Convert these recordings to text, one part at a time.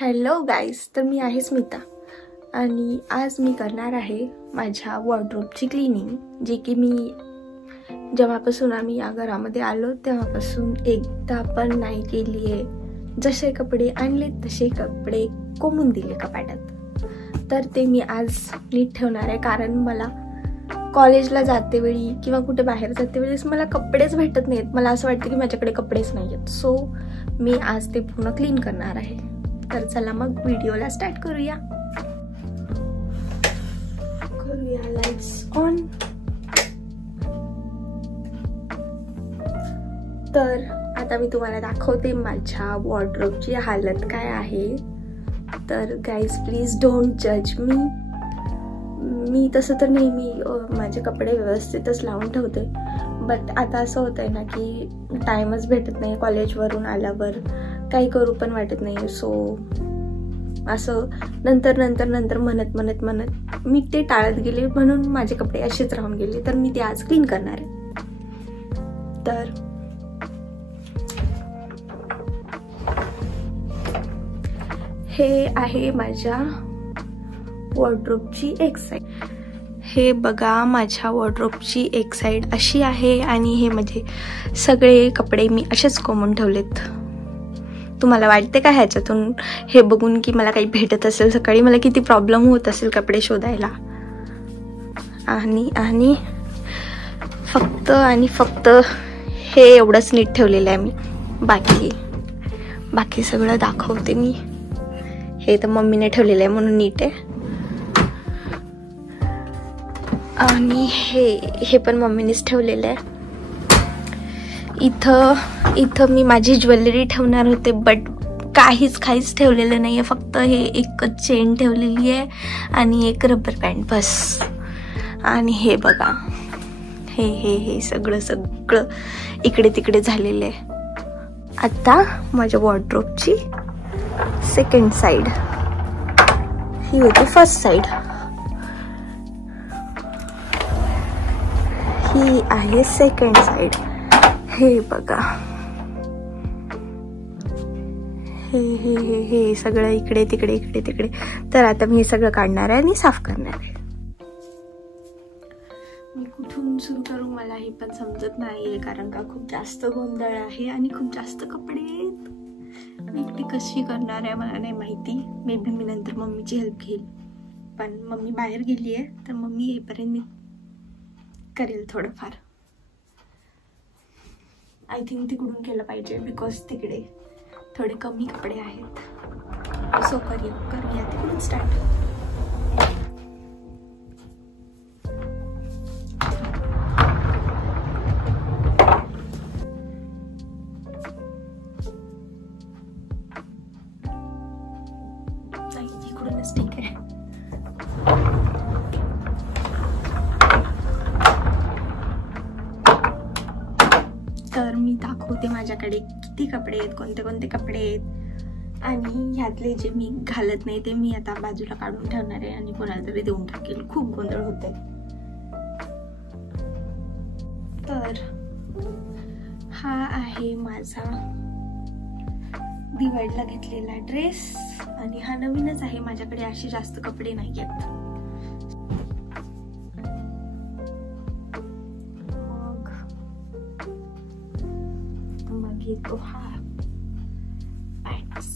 Hello guys, तर मी आहे स्मिता आणि आज मी करणार आहे माझ्या वॉर्डरोबची क्लिनिंग, जी की मी जेव्हापासून आम्ही या घरामध्ये आलो तेव्हापासून एकदा पण नाही केली आहे. जसे कपडे आणले तसे कपडे कोंबून दिले कपाटात. तर ते मी आज नीट ठेवणार आहे, कारण मला कॉलेजला जाते वेळी किंवा कुठे बाहेर जाते वेळेस मला कपडेच भेटत नाहीत. मला असं वाटतं की माझ्याकडे कपडेच नाही आहेत. सो मी आज ते पूर्ण क्लीन करणार आहे. तर चला मग व्हिडिओला स्टार्ट करूया. Lights on. तर आता मी तुम्हाला दाखवते माझ्या वॉर्डरोबची हालत काय आहे. तर गाईज प्लीज डोंट जज मी तसं तर नेहमी माझे कपडे व्यवस्थितच लावून ठेवते, बट आता असं होतंय ना की टाइमच भेटत नाही. कॉलेजवरून आल्यावर काही करू पण वाटत नाही. सो असं नंतर म्हणत मी ते टाळत गेले, म्हणून माझे कपडे असेच राहून गेले. तर मी ते आज क्लीन करणार आहे. तर हे आहे माझ्या वॉर्डरोबची एक साईड. हे बघा, माझ्या वॉर्डरोबची एक साईड अशी आहे आणि हे म्हणजे सगळे कपडे मी असेच कोंबून ठेवलेत. तुम्हाला वाटते का ह्याच्यातून हे बघून की मला काही भेटत असेल? सकाळी मला किती प्रॉब्लेम होत असेल कपडे शोधायला. आणि फक्त हे एवढंच नीट ठेवलेलं आहे मी. बाकी सगळं दाखवते मी. हे तर मम्मीने ठेवलेलं आहे म्हणून नीट आहे. आणि हे पण मम्मीनेच ठेवलेलं आहे. इथं मी माझी ज्वेलरी ठेवणार होते, बट काहीच ठेवलेलं नाही आहे. फक्त हे एकच चेन ठेवलेली आहे आणि एक रबर बँड बस. आणि हे बघा, हे सगळं इकडे तिकडे झालेलं आहे. आता माझ्या वॉर्डरोबची सेकंड साईड, ही होती फर्स्ट साईड. ही आहे सेकंड साईड. हे बघा, हे सगळं इकडे तिकडे. तर आता मी हे सगळं काढणार आहे आणि साफ करणार आहे. मी कुठून सुरू करू मला हे पण समजत नाहीये, कारण का खूप जास्त गोंधळ आहे आणि खूप जास्त कपडे आहेत. मी एकटी कशी करणार आहे मला नाही माहिती. मे बी मी नंतर मम्मीची हेल्प घेईल, पण मम्मी बाहेर गेली आहे, तर मम्मी येईपर्यंत मी करेल थोडंफार. आय थिंक तिकडून केलं पाहिजे, बिकॉज तिकडे थोडे कमी कपडे आहेत. सो करूया तिकडून स्टार्ट. इकडूनच ठीक आहे. तर मी दाखवते माझ्याकडे किती कपडे आहेत, कोणते कपडे आहेत, आणि ह्यातले जे मी घालत नाही ते मी आता बाजूला काढून ठेवणार आहे आणि कोणाला तरी देऊन टाकेल. खूप गोंधळ होते. तर हा आहे माझा दिवाळीला घेतलेला ड्रेस आणि हा नवीनच आहे. माझ्याकडे असे जास्त कपडे नाही आहेत. तो हा पॅन्ट्स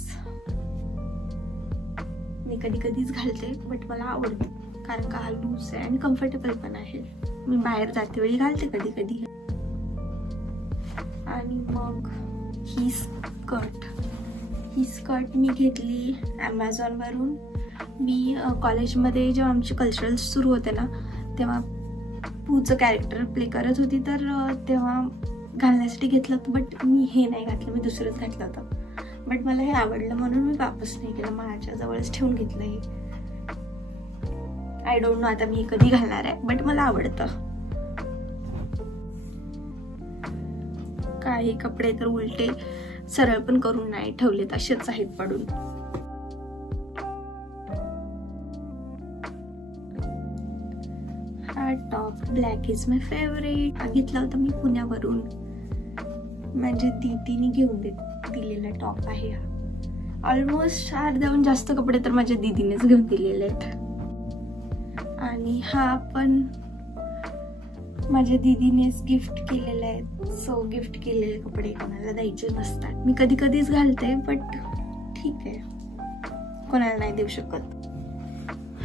मी कधीच घालते, बट मला आवडतो कारण का हा लूज आहे आणि कम्फर्टेबल पण आहे. मी बाहेर जाते वेळी घालते कधी. आणि मग ही स्कर्ट मी घेतली ॲमेझॉन वरून. मी कॉलेजमध्ये जेव्हा आमचे कल्चरल सुरू होते ना, तेव्हा पूचं कॅरेक्टर प्ले करत होती, तर तेव्हा घालण्यासाठी घेतलं होतं. बट मी हे नाही घातलं, मी दुसरंच घातलं होतं. बट मला हे आवडलं म्हणून मी वापस नाही केलं, माझ्या जवळच ठेवून घेतलं. हे आय डोंट नो आता मी हे कधी घालणार आहे, बट मला आवडतं. काही कपडे तर उलटे सरळ पण करून नाही ठेवलेत, असेच आहेत पडून. हा top black is my favourite. घेतला होता मी पुण्यावरून. माझ्या दीदीने घेऊन दिलेला टॉप आहे हा. ऑलमोस्ट अर्ध्याहून जास्त कपडे तर माझ्या दीदीनेच घेऊन दिलेले आहेत. आणि हा पण माझ्या दीदीनेच गिफ्ट केलेले आहेत. सो गिफ्ट केलेले कपडे कोणाला द्यायचे नसतात. मी कधी कधीच घालते, बट ठीक आहे, कोणाला नाही देऊ शकत.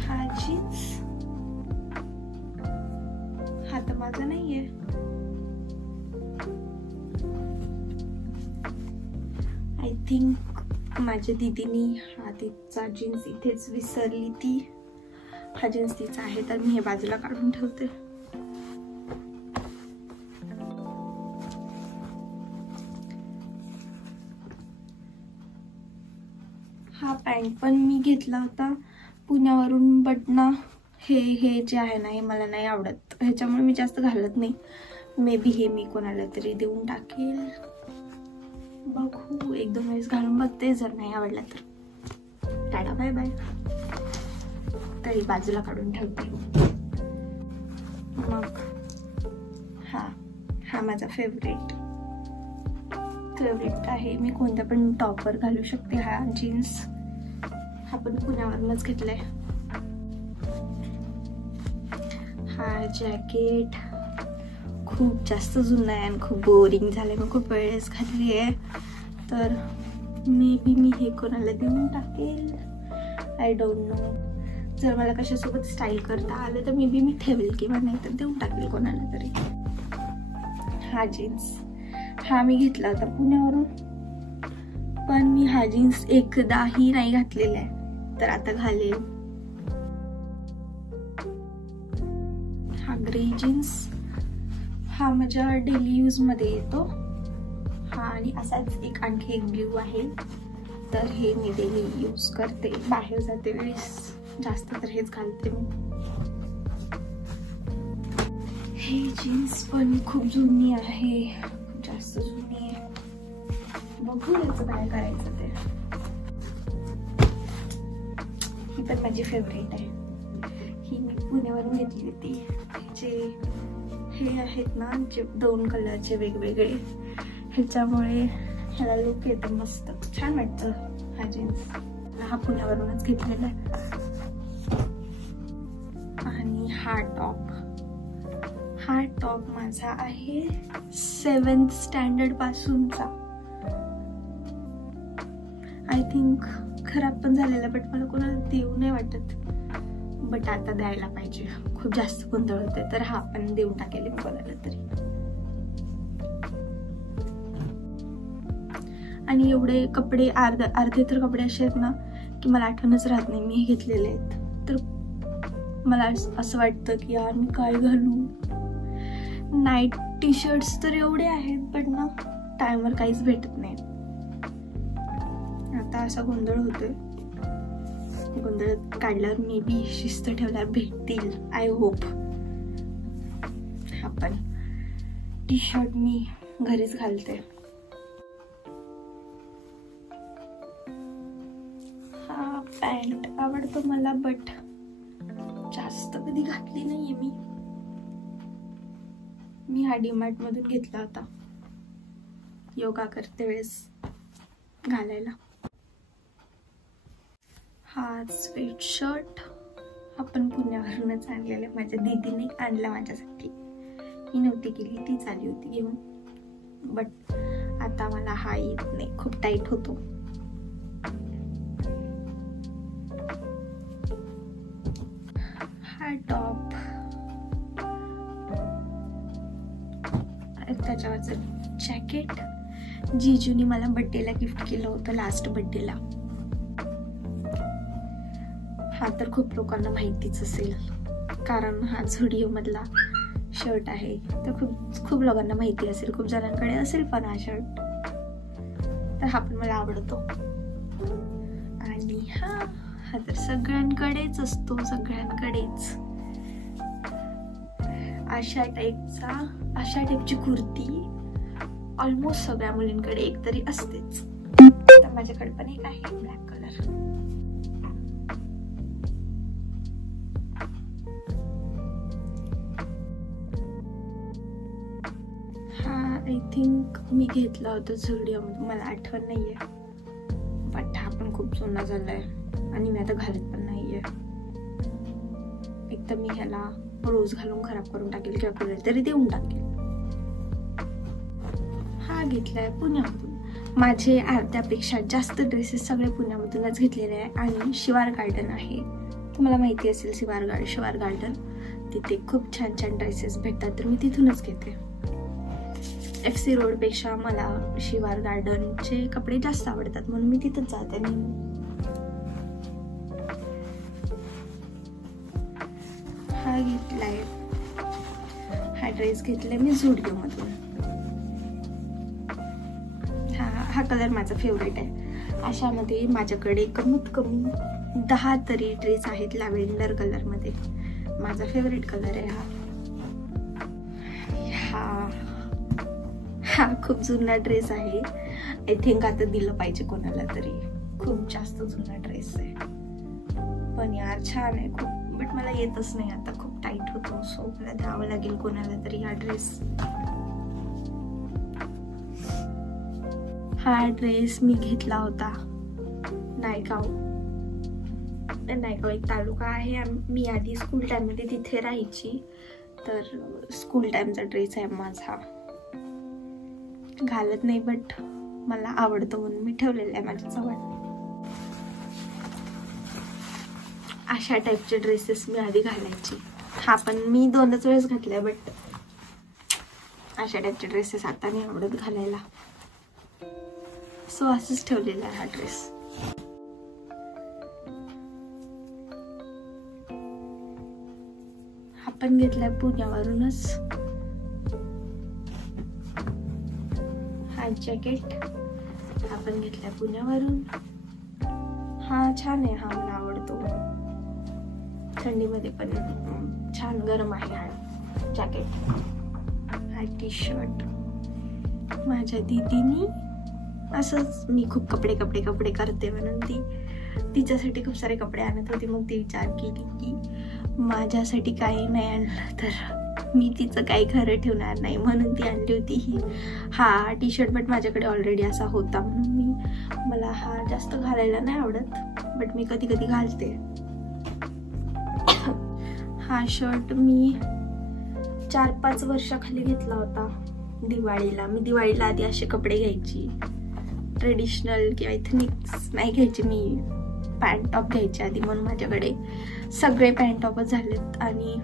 हा जीन्स हा तर माझा नाहीये. आय थिंक माझ्या दीदीनी हा तिचा जीन्स इथेच विसरली. ती हा जीन्स तिचा आहे, तर मी हे बाजूला काढून ठेवते. हा पॅन्ट पण मी घेतला होता पुण्यावरून, बट ना हे जे आहे ना हे मला नाही आवडत, ह्याच्यामुळे मी जास्त घालत नाही. मे बी हे मी कोणाला तरी देऊन टाकेल. बघू, 1-2 वेळेस घालून बघते, जर नाही आवडला तर टाटा बाय बाय. तरी बाजूला काढून ठेवते. मग हा माझा फेवरेट आहे. मी कोणत्या पण टॉपवर घालू शकते. हा जीन्स हा पण पुण्यावरूनच घेतलाय. हा जॅकेट खूप जास्त जुना आहे आणि खूप बोरिंग झालंय. मी खूप वेळेस घातली आहे, तर मे बी मी हे कोणाला देऊन टाकेल. I don't no. जर मला कशासोबत स्टाईल करता आलं तर मे बी मी ठेवेल, किंवा नाही तर देऊन टाकेल कोणाला तरी. हा जीन्स हा मी घेतला होता पुण्यावरून, पण मी हा जीन्स एकदाही नाही घातलेला आहे, तर आता घालेल. हा ग्रे जीन्स हा माझ्या डेली यूज मध्ये येतो. हा आणि असाच आणखी एक ब्ल्यू आहे, तर हे मी डेली यूज करते. बाहेर जाते वेळेस जास्त तर हेच घालते मी. हे जीन्स पण खूप जुनी आहे, खूप जास्त जुनी आहे. बघू याचं काय करायचं ते. ही पण माझी फेवरेट आहे. ही मी पुण्यावरून घेतली होती. जे हे आहेत ना, जे 2 कलरचे वेगवेगळे, ह्याच्यामुळे ह्याला लुक येतं मस्त, छान वाटतं. हा जीन्स हा पुण्यावरूनच घेतलेला आहे. आणि हा टॉप माझा आहे 7th स्टँडर्ड पासूनचा. आय थिंक खराब पण झालेला, बट मला कोणाला देऊ नाही वाटत, बट आता द्यायला पाहिजे. खूप जास्त गोंधळ होते, तर हा पण देऊन टाकेल मी कोणाला तरी. आणि एवढे कपडे अर्धे तर कपडे असे आहेत ना की मला आठवणच राहत नाही मी हे घेतलेले आहेत. तर मला असं वाटतं की यार मी काय घालू. नाईट टी शर्ट्स तर एवढे आहेत, पण ना टाइमवर काहीच भेटत नाही. आता असा गोंधळ होतोय. गोंधळ काढल्यावर मे बी शिस्त ठेवल्यावर भेटतील, आय होप. हा पण टी शर्ट मी घरीच घालते. हा पॅन्ट आवडतो मला, बट जास्त कधी घातली नाहीये मी. हा डीमार्ट मधून घेतला होता योगा करते वेळेस घालायला. हा स्वेटशर्ट आपण पुण्यावरूनच आणलेला, माझ्या दीदीने आणला माझ्यासाठी. मी नव्हती केली, तीच आली होती घेऊन. बट आता मला हा येत नाही, खूप टाईट होतो. हा टॉप, त्याच्यावरचं जॅकेट जीजूनी मला बर्थडेला गिफ्ट केलं होतं, लास्ट बर्थडेला. हा तर खूप लोकांना माहितीच असेल, कारण हा झुडिओ मधला शर्ट आहे, तर खूप लोकांना माहिती असेल, खूप जणांकडे असेल पण हा शर्ट. तर हा पण मला आवडतो. आणि हा तर सगळ्यांकडेच असतो, सगळ्यांकडेच. अशा टाईपची कुर्ती ऑलमोस्ट सगळ्या मुलींकडे एक तरी असतेच. तर माझ्याकडे पण एक आहे ब्लॅक कलर. हा आय थिंक मी घेतला होता झुडिओ मध्ये, मला आठवण नाहीये, बट हा पण खूप जुना झालाय आणि मी आता घालत पण नाहीये. एक तर मी ह्याला रोज घालून खराब करून टाकेल किंवा कुणाला तरी देऊन टाकेल. हा घेतलाय पुण्यामधून. माझे अर्ध्यापेक्षा जास्त ड्रेसेस सगळे पुण्यामधूनच घेतलेले आहे. आणि शिवार गार्डन आहे, तुम्हाला माहिती असेल शिवार गार्डन, तिथे खूप छान छान ड्रेसेस भेटतात, तर मी तिथूनच घेते. FC रोडपेक्षा मला शिवार गार्डनचे कपडे जास्त आवडतात म्हणून मी तिथंच जाते. हा घेतलाय, हा ड्रेस घेतलाय मी झुडिओ मधून. हा कलर माझा फेवरेट आहे. अशामध्ये माझ्याकडे कमीत कमी 10 तरी ड्रेस आहेत लॅव्हेंडर कलर मध्ये. माझा फेवरेट कलर आहे हा खूप जुना ड्रेस आहे. आय थिंक आता दिलं पाहिजे कोणाला तरी. खूप जास्त जुना ड्रेस आहे पण यार छान आहे खूप, बट मला येतच नाही आता, खूप टाईट होतो. सो मला द्यावं लागेल कोणाला तरी हा ड्रेस. हा ड्रेस मी घेतला होता नायगाव एक तालुका आहे. मी आधी स्कूल टाइम मध्ये तिथे राहायची, तर स्कूल टाइमचा ड्रेस आहे माझा. घालत नाही बट मला आवडतो म्हणून मी ठेवलेला आहे माझ्याजवळ. अशा टाईपचे ड्रेसेस मी आधी घालायची. हा पण मी 2च वेळेस घातलाय, बट अशा टाईपचे ड्रेसेस आता नाही आवडत घालायला. सो असंच ठेवलेला आहे हा ड्रेस. हा पण घेतलाय पुण्यावरूनच. हा जॅकेट हा पण घेतलाय पुण्यावरून. हा छान आहे, हा मला आवडतो. थंडीमध्ये पण छान गरम आहे हा जॅकेट. हा टी शर्ट माझ्या दीदीनी, असंच मी खूप कपडे करते म्हणून तिच्यासाठी खूप सारे कपडे आणत होती. मग ती विचार केली की माझ्यासाठी काही नाही आणलं तर मी तिचं काही खरं ठेवणार नाही, म्हणून ती आणली होती हा टी शर्ट. बट माझ्याकडे ऑलरेडी असा होता म्हणून मला हा जास्त घालायला नाही आवडत, बट मी कधी कधी घालते. हा शर्ट मी 4-5 वर्षाखाली घेतला होता दिवाळीला. मी दिवाळीला आधी असे कपडे घ्यायची, ट्रेडिशनल किंवा एथनिक्स नाही घ्यायची, मी पॅन्ट टॉप घ्यायची आधी, म्हणून माझ्याकडे सगळे पॅन्ट टॉपच झालेत आणि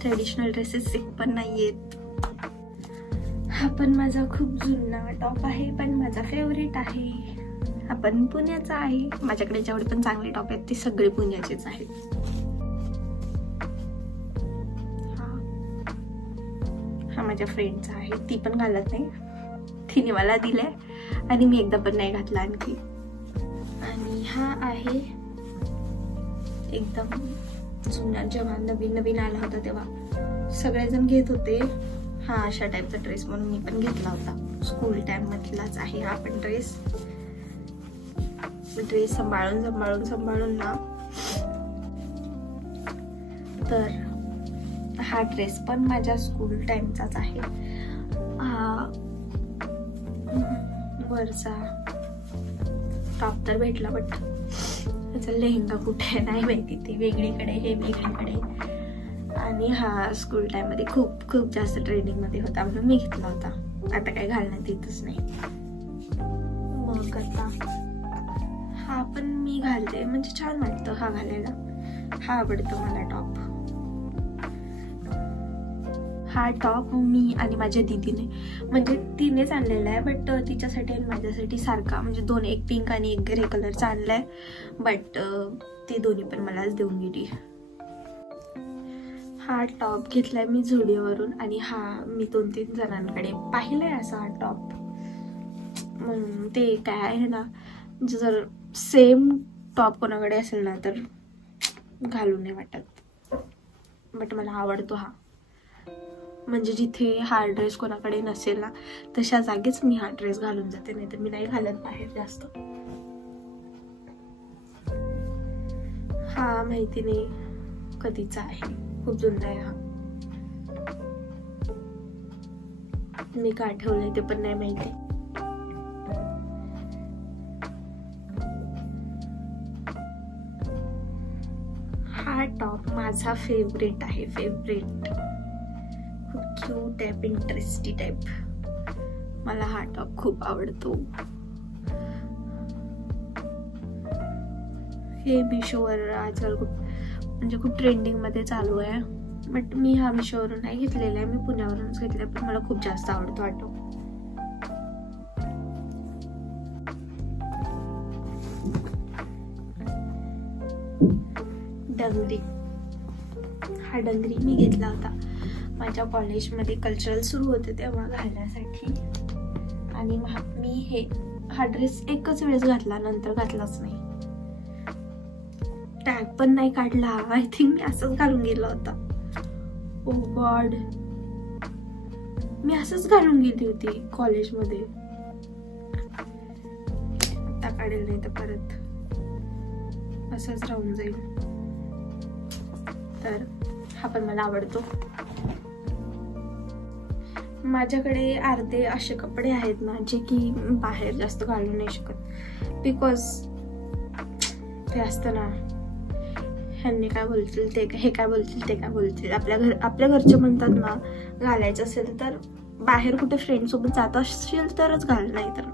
ट्रेडिशनल ड्रेसेस एक पण नाही आहेत. हा पण माझा खूप जुना टॉप आहे पण माझा फेवरेट आहे. हा पण पुण्याचा आहे. माझ्याकडे जेवढे पण चांगले टॉप आहेत ते सगळे पुण्याचेच आहेत. हा माझ्या फ्रेंडचा आहे, ती पण घालत नाही, तिने मला दिलाय आणि मी एकदा पण नाही घातला आणखी. आणि हा आहे एकदम जुना, जेव्हा नवीन आला होता तेव्हा सगळेजण घेत होते हा अशा टाईपचा ड्रेस, म्हणून मी पण घेतला होता. स्कूल टाइम मधलाच आहे हा पण ड्रेस. सांभाळून ना, तर हा ड्रेस पण माझ्या स्कूल टाइमचाच आहे. हा वरचा टॉप तर भेटला, बट त्याचा लेहंगा कुठे आहे नाही माहिती, ते वेगळीकडे हे वेगळीकडे. आणि हा स्कूल टाइम मध्ये खूप जास्त ट्रेंडिंग मध्ये होता म्हणून मी घेतला होता. आता काय घालण्यात येतच नाही. मग आता हा पण मी घालते, म्हणजे छान वाटतं हा घालायला. हा आवडतो मला टॉप. हा टॉप मी आणि माझ्या दीदीने, म्हणजे तिनेच आणलेला आहे, बट तिच्यासाठी आणि माझ्यासाठी सारखा, म्हणजे दोन, एक पिंक आणि एक ग्रे कलरचा आणलाय, बट ती दोन्ही पण मलाच देऊन गेली. हा टॉप घेतलाय मी झुडिओवरून आणि हा मी 2-3 जणांकडे पाहिलाय असा हा टॉप. ते काय आहे ना, जर सेम टॉप कोणाकडे असेल ना तर घालून नाही वाटत, बट मला आवडतो हा. म्हणजे जिथे हा ड्रेस कोणाकडे नसेल ना तशा जागेच मी हा ड्रेस घालून जाते, नाही तर मी नाही घालत बाहेर जास्त. हा माहिती नाही कधीचा आहे, खूप जुना आहे हा. मी का ठेवलंय ते पण नाही माहिती. हा टॉप माझा फेवरेट आहे, फेवरेट. खूप क्यूट आहे, पिंटरेस्टी टाईप. मला हा टॉप खूप आवडतो. हे मिशोवर आजकाल खूप ट्रेंडिंग मध्ये चालू आहे. बट मी हा मिशोवरून नाही घेतलेला आहे, मी पुण्यावरूनच घेतलाय. पण मला खूप जास्त आवडतो हा टॉप. डंगरी, हा डंगरी मी घेतला होता माझ्या कॉलेजमध्ये कल्चरल सुरू होते तेव्हा घालण्यासाठी. आणि मी हा ड्रेस एकच वेळेस घातला, नंतर घातलाच नाही. टॅग पण नाही काढला. आय थिंक मी असंच घालून गेला होता. ओ गॉड, मी असंच घालून गेली होती कॉलेजमध्ये. आता काढेल, नाही तर परत असंच राहून जाईल. तर हा पण मला आवडतो. माझ्याकडे अर्धे असे कपडे आहेत ना जे की बाहेर जास्त घालू नाही शकत. बिकॉज ते असतं ना, ह्यांनी काय बोलतील, ते हे काय बोलतील, ते काय बोलतील. आपल्या घरचे म्हणतात ना, घालायचं असेल तर बाहेर कुठे फ्रेंड सोबत जात असेल तरच घाल, नाही तर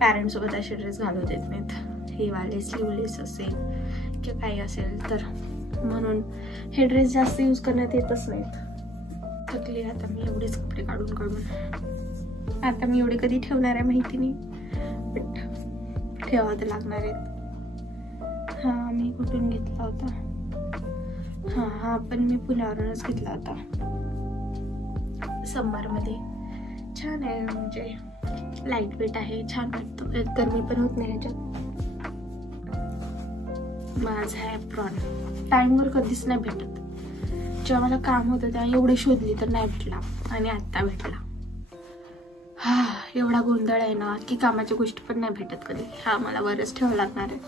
पॅरेंट्स सोबत असे ड्रेस घालू देत नाहीत. हे वाले स्लीवलेस असेल किंवा काही असेल तर. म्हणून हे ड्रेस जास्त यूज करण्यात येतच नाहीत. थकले आता मी एवढेच कपडे काढून काढून. आता मी एवढे कधी ठेवणार आहे माहिती नाही, बट ठेवावं तर लागणार आहेत. हा मी कुठून घेतला होता? हा पण मी पुण्यावरूनच घेतला होता. समर मध्ये छान आहे, म्हणजे लाईट वेट आहे, छान वाटतो. गरमी पण होत नाही ह्याच्यात. माझा एप्रॉन टाइमवर कधीच नाही भेटत. जेव्हा मला काम होतं तेव्हा एवढे शोधली तर नाही भेटला, आणि आता भेटला. हा एवढा गोंधळ आहे ना की कामाची गोष्ट पण नाही भेटत कधी. हा मला वरच ठेवावं लागणार आहे.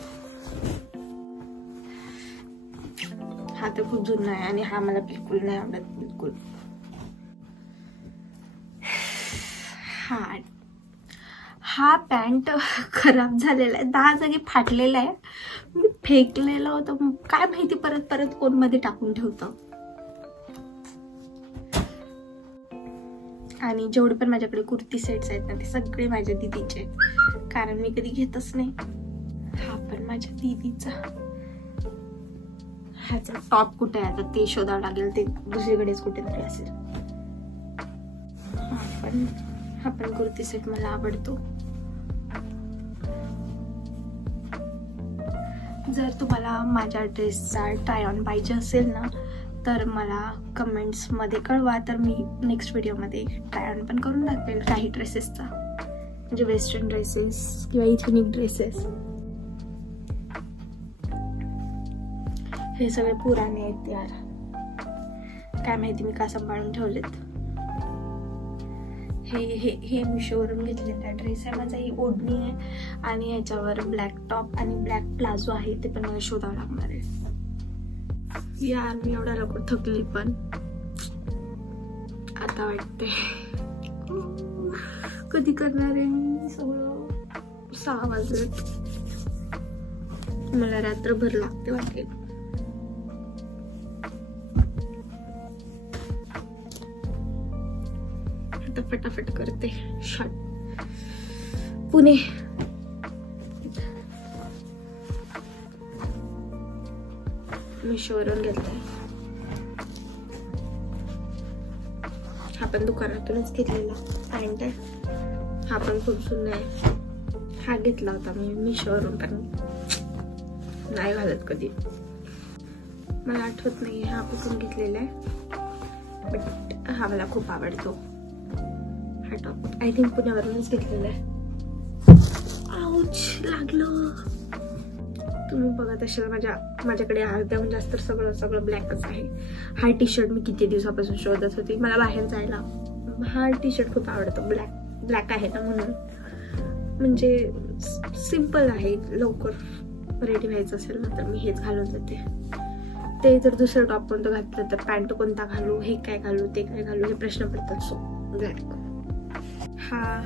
हा तर खूप जुना आहे आणि हा मला बिलकुल नाही आवडत, बिलकुल. हा पॅन्ट खराब झालेला आहे, 10 जागी फाटलेला आहे. मी फेकलेलं होतं, काय माहिती परत कोण मध्ये टाकून ठेवतं. आणि जेवढे पण माझ्याकडे कुर्ती सेट्स आहेत ना ते सगळे माझ्या दीदीचे, कारण मी कधी घेतच नाही. हा पण माझ्या दीदीचा. ह्याचा टॉप कुठे आहे आता ते शोधावं लागेल, ते दुसरीकडेच कुठेतरी असेल. हा पण कुर्ती सेट मला आवडतो. जर तुम्हाला माझ्या ड्रेसचा ट्राय ऑन पाहिजे असेल ना तर मला कमेंट्स मध्ये कळवा, तर मी नेक्स्ट व्हिडिओमध्ये ट्राय ऑन पण करून दाखवेल काही ड्रेसेसचा, म्हणजे वेस्टर्न ड्रेसेस किंवा इथनिक ड्रेसेस. हे सगळे पुराणे आहेत यार, काय माहिती मी का सांभाळून ठेवलेत. हे मिशोवरून घेतलेला ड्रेस आहे माझा. ही ओढणी आहे आणि ह्याच्यावर ब्लॅक टॉप आणि ब्लॅक प्लाझो आहे, ते पण मला शोधावं लागणार आहे. यार मी एवढ्या लवकर थकली, पण आता वाटते कधी करणार आहे मी सगळं. 6 वाजत, मला रात्रभर लागते वाटेल. फटाफट करते. शॉट पुणे. मिशोवरून घेतलाय. हा पण दुकानातूनच घेतलेला पॅन्ट आहे. हा पण खूप सुंदर आहे. हा घेतला होता मी मिशोवरून, पण नाही घालत कधी, मला आठवत नाही हा कुठून घेतलेला आहे. बट हा मला खूप आवडतो. हा टॉप आय थिंक पुण्यावरूनच घेतलेला आहे. आउच लागलं. तुम्ही बघत असाल माझ्याकडे अर्ध्याहून जास्त सगळं ब्लॅकच आहे. हा टी शर्ट मी किती दिवसापासून शोधत होती. मला बाहेर जायला हा टी शर्ट खूप आवडतो. ब्लॅक आहे ना म्हणून, म्हणजे सिम्पल आहे. लवकर रेडी व्हायचं असेल ना तर मी हेच घालून जाते. ते जर दुसरं टॉप कोणतं घातलं तर पॅन्ट कोणता घालू, हे काय घालू, ते काय घालू, हे प्रश्न पडतात. So black. हा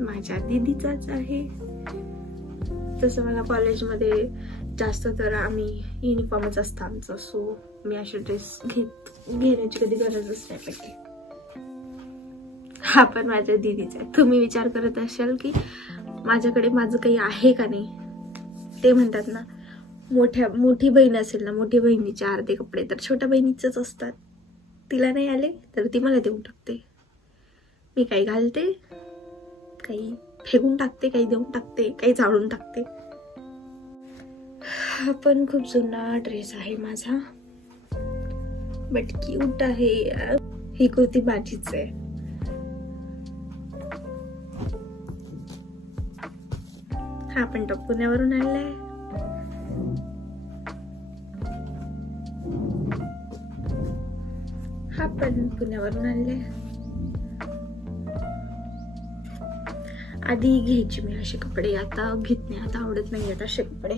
माझ्या दीदीचाच आहे. तसं मला कॉलेजमध्ये जास्त तर आम्ही युनिफॉर्मच असतं आमचं, सो मी असे ड्रेस घेण्याची कधी गरजच नाही पडली. हा पण माझ्या दीदीचा आहे. तुम्ही विचार करत असाल की माझ्याकडे माझं काही आहे का नाही. ते म्हणतात ना, मोठी बहीण असेल ना, मोठी बहिणीचे अर्धे कपडे तर छोट्या बहिणीचेच असतात. तिला नाही आले तर ती मला देऊन टाकते. मी काही घालते, काही फेकून टाकते, काही देऊन टाकते, काही जाळून टाकते. हा पण खूप जुना ड्रेस आहे माझा, बट क्यूट आहे. ही कुर्ती माझीच आहे. हा पण टॉप पुण्यावरून आणलाय. हा पण पुण्यावरून आणलाय. आधी घ्यायची मी असे कपडे, आता घेत नाही. आता आवडत नाही आता असे कपडे.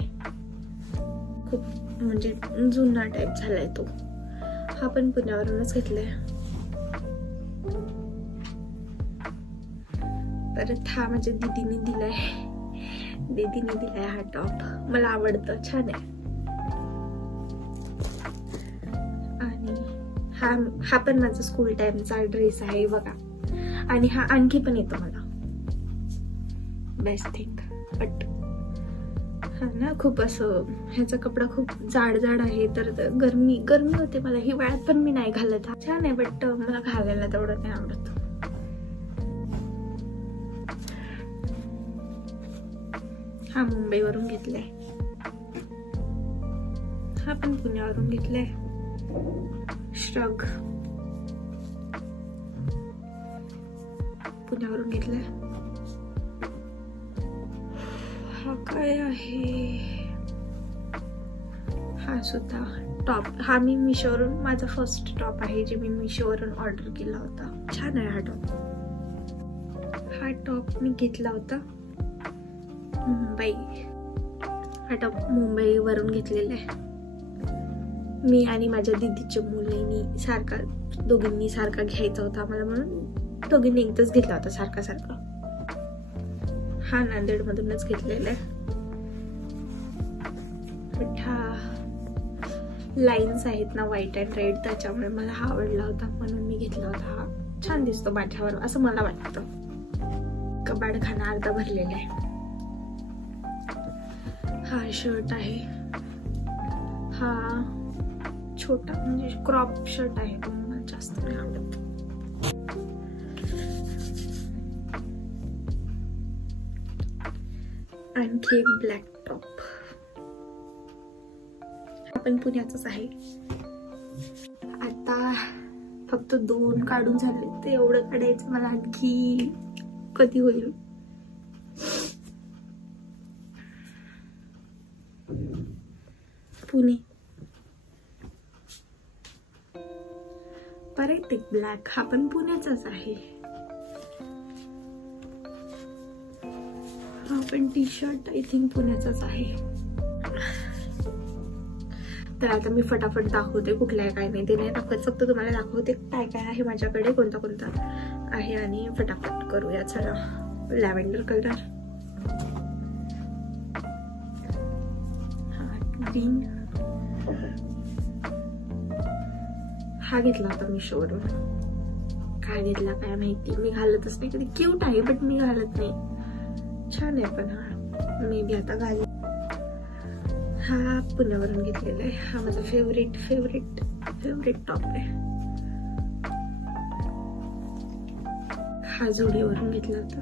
खूप म्हणजे जुना टाईप झालाय तो. हा पण पुण्यावरूनच घेतलाय. परत हा माझ्या दीदीने दिलाय हा टॉप. मला आवडतं, छान आहे. आणि हा पण माझा स्कूल टाइमचा ड्रेस आहे बघा. आणि हा आणखी पण येतो मला, बेस्ट थिंग. बट हा ना खूप असं, ह्याचा कपडा खूप जाड आहे, तर गरमी होते मला. हिवाळ्यात पण मी नाही घालत. हा छान आहे, बट मला घालायला तेवढं नाही आवडत. हा मुंबईवरून घेतलाय. हा पण पुण्यावरून घेतलाय. श्रग पुण्यावरून घेतलाय. हा काय आहे, हा सुद्धा टॉप. हा मी मिशोवरून, माझा फर्स्ट टॉप आहे जे मी मिशोवरून ऑर्डर केला होता. छान आहे हा टॉप. हा टॉप मी घेतला होता मुंबई. हा टॉप मुंबईवरून घेतलेला आहे. मी आणि माझ्या दीदीच्या मुलींनी दोघींनी सारखा घ्यायचा होता आम्हाला, म्हणून दोघींनी एकदाच घेतला होता सारखा. हा नांदेड मधूनच घेतलेला आहे. बट हा लाईन्स आहेत ना व्हाईट अँड रेड, त्याच्यामुळे मला हा आवडला होता म्हणून मी घेतला होता. हा छान दिसतो माझ्यावर असं मला वाटतं. कबाडखाना अर्धा भरलेला आहे. हा शर्ट आहे. हा छोटा म्हणजे क्रॉप शर्ट आहे, पण मला जास्त नाही आवडत. आणखी एक ब्लॅक टॉप. हा पण पुण्याचाच आहे. आता फक्त 2 काढून झाले, ते एवढं काढायचं मला आणखी कधी होईल. पुणे. परत एक ब्लॅक. हा पण पुण्याचाच आहे. हा पण टी शर्ट आय थिंक पुण्याचाच आहे. तर आता मी फटाफट दाखवते कुठला आहे काय नाही. ते नाही दाखवत, फक्त तुम्हाला दाखवते काय आहे माझ्याकडे, कोणता आहे. आणि फटाफट करूया चला. लॅव्हेंडर कलर, हा ग्रीन. हा घेतला होता मिशोवरून. काय घेतला काय माहिती, मी घालतच नाही कधी. क्यूट आहे बट मी घालत नाही. छान आहे पण हा मे बी आता घाल. हा पुण्यावरून घेतलेला आहे. हा माझा फेवरेट टॉप आहे. हा जोडीवरून घेतला होता.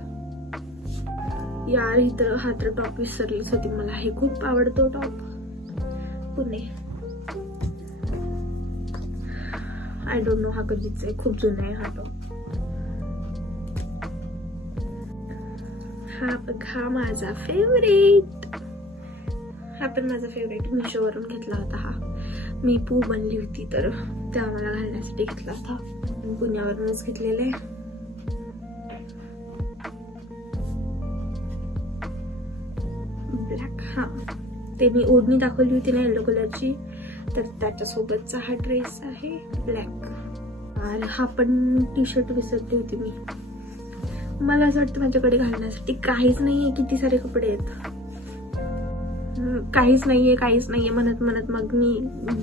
यार इथं हा तर टॉप विसरलीच होती. मला हे खूप आवडतो top. Pune. I don't no हा कधीच आहे, खूप जुना आहे हा टॉप. हा बघा माझा फेवरेट. हा पण माझा फेवरेट. मिशोवरून घेतला होता. हा मी पू बनली होती तर तेव्हा मला घालण्यासाठी घेतला होता. पुण्यावरूनच घेतलेला आहे. ब्लॅक. हा ते मी ओढणी दाखवली होती ना येलो कलरची, तर त्याच्यासोबतचा हा ड्रेस आहे ब्लॅक. आणि हा पण टी शर्ट विसरली होती मी. मला असं वाटतं माझ्याकडे घालण्यासाठी काहीच नाहीये, किती सारे कपडे आहेत. काहीच नाहीये म्हणत म्हणत मग मी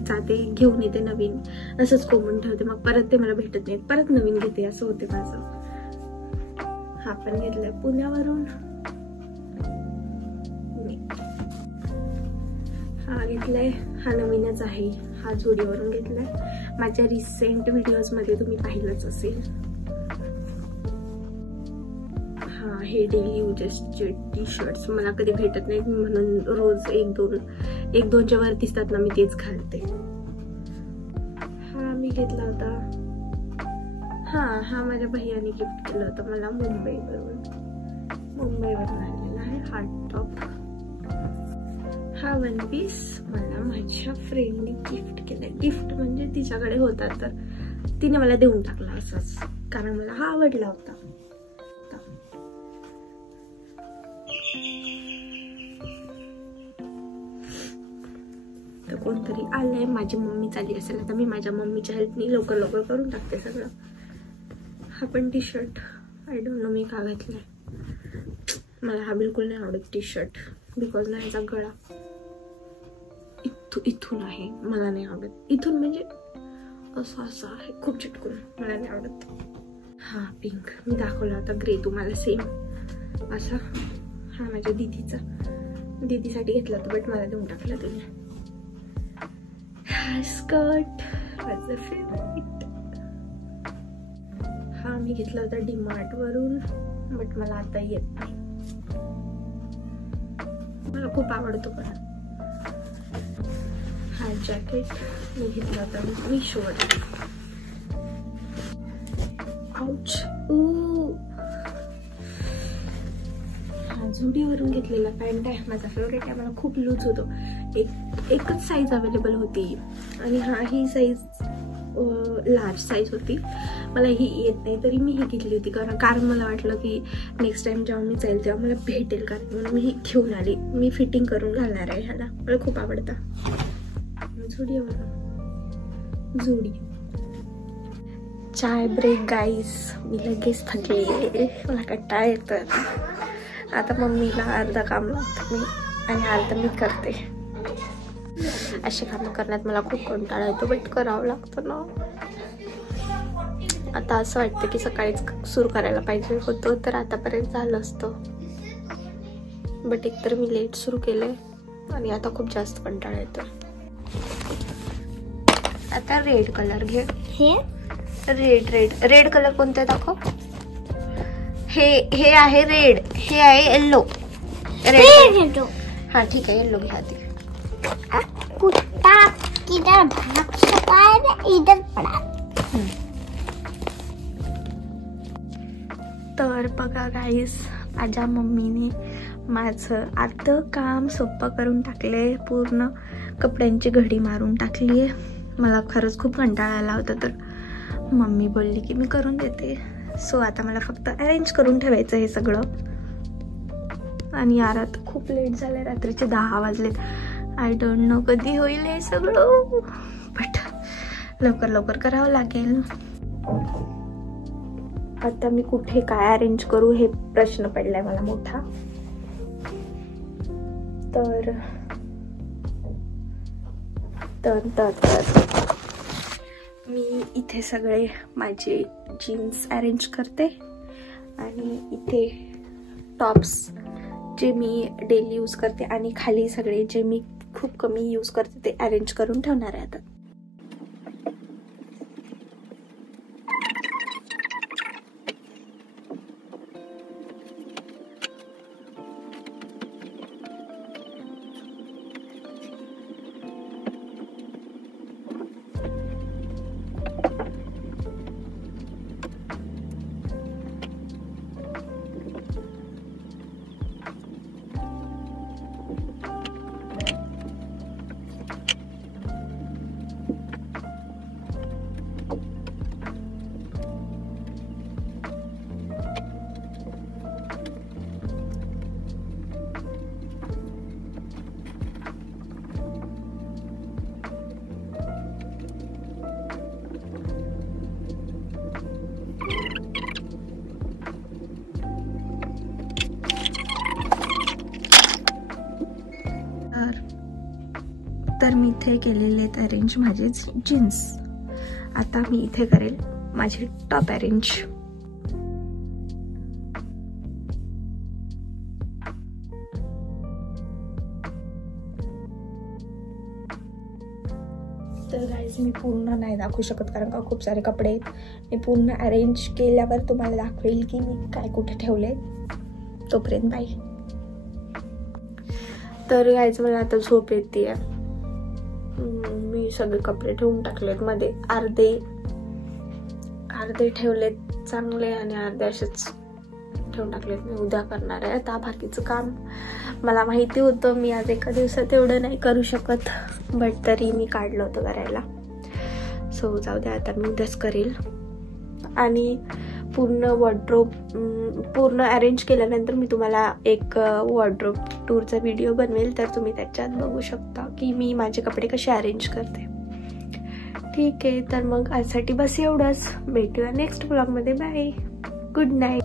जाते घेऊन येते नवीन, असंच कोंबून ठेवते, मग परत ते मला भेटत नाहीत, परत नवीन घेते, असं होते माझं. हा पण घेतलाय पुण्यावरून, हा घेतलाय, हा नवीनच आहे, हा झुडिओवरून घेतलाय. माझ्या रिसेंट व्हिडिओज मध्ये तुम्ही पाहिलंच असेल. हा हे डेली युजेसचे टी शर्ट्स मला कधी भेटत नाहीत म्हणून रोज एक दोनच्या वर दिसतात ना, मी तेच घालते. हा मी घेतला होता, हा माझ्या भैयाने गिफ्ट केलं होतं मला मुंबईवरून आलेला आहे हा टॉप. हा वन पीस मला माझ्या फ्रेंडने गिफ्ट केलाय. गिफ्ट म्हणजे तिच्याकडे होता तर तिने मला देऊन टाकला असंच, कारण मला हा आवडला होता. तर कोणतरी आलंय, माझी मम्मी चालली असेल, आता मी माझ्या मम्मीच्या हेल्पनी लवकर करून टाकते सगळं. हा पण T shirt I don't know मी का घातलाय, मला हा बिलकुल नाही आवडत टी शर्ट, बिकॉज ना याचा गळा इथून आहे, मला नाही आवडत. इथून म्हणजे असं आहे खूप चिटकून, मला नाही आवडत. हा पिंक मी दाखवला होता, ग्रे तुम्हाला सेम असा. हा माझ्या दीदीसाठी घेतला होता बट मला देऊन टाकला तिने. हा स्कर्ट माझं फेवरेट, हा मी घेतला होता डीमार्ट वरून बट मला आता येत नाही, मला खूप आवडतो. पण हा जॅकेट मी घेतला होता मिशोवर. आउच, हा झुडिओवरून घेतलेला पॅन्ट आहे, माझा फेवरेट आहे, मला खूप लूज होतो. एकच साईज अवेलेबल होती आणि ही साईज लार्ज साईज होती, मला ही येत नाही तरी मी ही घेतली होती, कारण मला वाटलं की नेक्स्ट टाइम जेव्हा मी जाईल तेव्हा मला भेटेल, कारण म्हणून मी ही घेऊन आली. मी फिटिंग करून घालणार आहे ह्याला, मला खूप आवडतं. झुडिओ चाय ब्रेक गाईस, मी लगेच थकले, मला कंटाळा येतो. आता मम्मीला अर्धा काम लागतं मी आणि अर्धा मी करते. अशी कामं करण्यात मला खूप कंटाळा येतो बट करावं लागतं ना. आता असं वाटतं की सकाळीच सुरू करायला पाहिजे होतं तर आतापर्यंत झालं असतं, बट एकतर मी लेट सुरू केलंय आणि आता खूप जास्त कंटाळा येतो. आता रेड कलर घे, हे रेड कलर कोणते दाखव. हे आहे रेड, हे आहे येल्लो. रेड हा ठीक आहे, येल्लो घ्या आधी. कुत्ता किधर भाग चुका है, इधर पड़ा. तर बघा गाईस, माझ्या मम्मीने माझं अर्धं काम सोपं करून टाकले, पूर्ण कपड्यांची घडी मारून टाकली आहे. मला खरंच खूप कंटाळा आला होता तर मम्मी बोलली की मी करून देते. सो आता मला फक्त अरेंज करून ठेवायचं हे सगळं. आणि यार आता खूप लेट झालंय, रात्रीचे 10 वाजलेत. आय डोंट नो कधी होईल हे सगळं, बट लवकर करावं लागेल. आता मी कुठे काय अरेंज करू हे प्रश्न पडलाय मला मोठा. तर मी इथे सगळे माझे जीन्स अरेंज करते आणि इथे टॉप्स जे मी डेली यूज करते आणि खाली सगळे जे मी खूप कमी यूज करते ते अरेंज करून ठेवणार आहे आता. तर मी इथे केलेले आहेत अरेंज माझे जीन्स. आता मी इथे करेल माझे टॉप अरेंज. तर गाईज मी पूर्ण नाही दाखवू शकत कारण का खूप सारे कपडे आहेत. मी पूर्ण अरेंज केल्यावर तुम्हाला दाखवेल की मी काय कुठे ठेवले. तोपर्यंत बाय. तर गाईज मला आता झोप येते. मी सगळे कपडे ठेवून टाकलेत. मध्ये अर्धे ठेवलेत चांगले आणि अर्धे असेच ठेवून टाकलेत. मी उद्या करणार आहे आता बाकीचं काम. मला माहिती होतं मी आज एका दिवसात एवढं नाही करू शकत, बट तरी मी काढलं होतं करायला. सो जाऊ द्या, आता मी उद्याच करेल. आणि पूर्ण वॉर्डरोब पूर्ण अरेंज केल्यानंतर मी तुम्हाला एक वॉर्डरोब टूरचा व्हिडिओ बनवेल, तर तुम्ही त्याच्यात बघू शकता की मी माझे कपडे कसे अरेंज करते. ठीक आहे, तर मग आजसाठी बस एवढंच. भेटूया नेक्स्ट ब्लॉगमध्ये. Bye, good night.